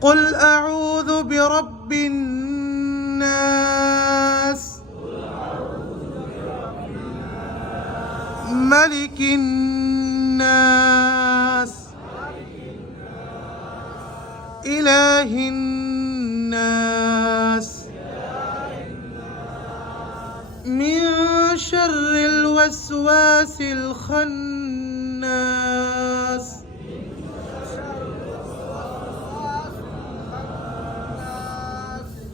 قل أعوذ برب الناس ملك الناس إله الناس من شر الوسواس الخناس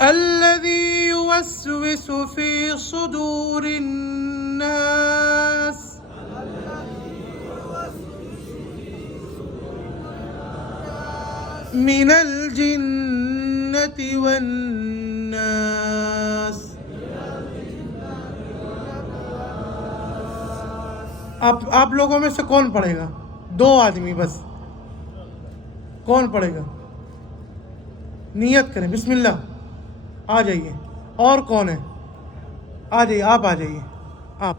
الذي يوسوس في صدور الناس من الجنة والناس. आप लोगों में से कौन पढ़ेगा? 2 आदमी बस, कौन पढ़ेगा? नियत करें, बिस्मिल्लाह, आ जाइए। और कौन है? आ जाइए, आप आ जाइए, आप।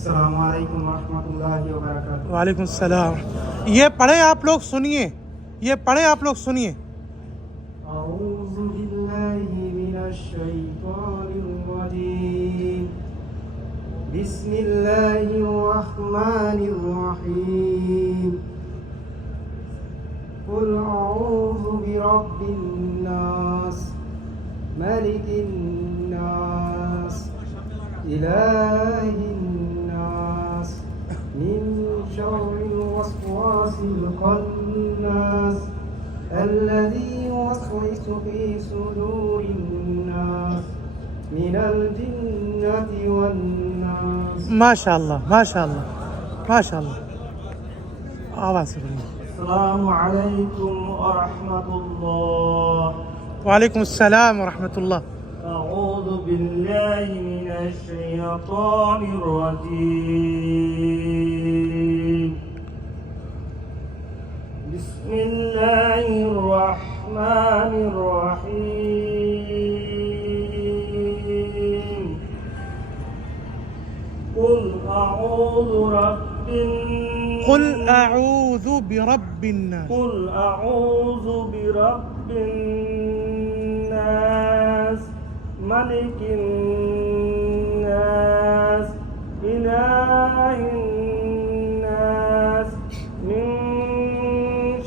अस्सलामुअलैकुम रहमतुल्लाहि व बरकातुहू। वालेकुम सलाम। ये पढ़े आप लोग सुनिए, ये पढ़े आप लोग सुनिए। अऊज़ु बिल्लाहि मिनश शैतानिर रजीम। बिस्मिल्लाहिर रहमानिर रहीम। कुल अऊज़ु बिरब्बिन नास मलिकिन नास इलाहिन नास मिन शर्रिल वस्वासिल खन्नास الذي يوسوس في صدور الناس من الجنة والناس. ما شاء الله ما شاء الله ما شاء الله. आवाज़ से बोलिए। السلام عليكم ورحمة الله. वालेकुम सलाम व रहमतुल्लाह। أعوذ بالله من الشيطان الرجيم. بسم الله الرحمن الرحيم. قل أعوذ برب الناس. قل أعوذ برب الناس ملك الناس إله الناس من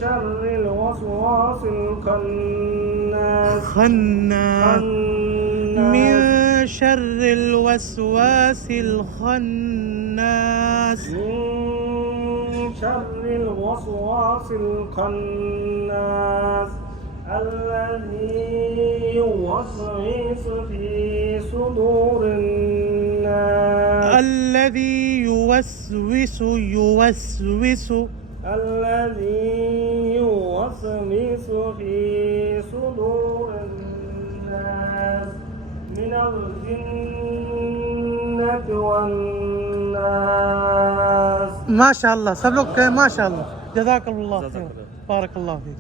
شر الوسواس الخناس. من شر الوسواس الخناس. من شر الوسواس الخناس الذي يوسوس في صدور الناس. الذي يوسوس في صدور الناس من الجنة والناس. ما شاء الله, सब लोग कहें माशाअल्लाह. जज़ाकल्लाह खैर, बारकल्लाह फीक.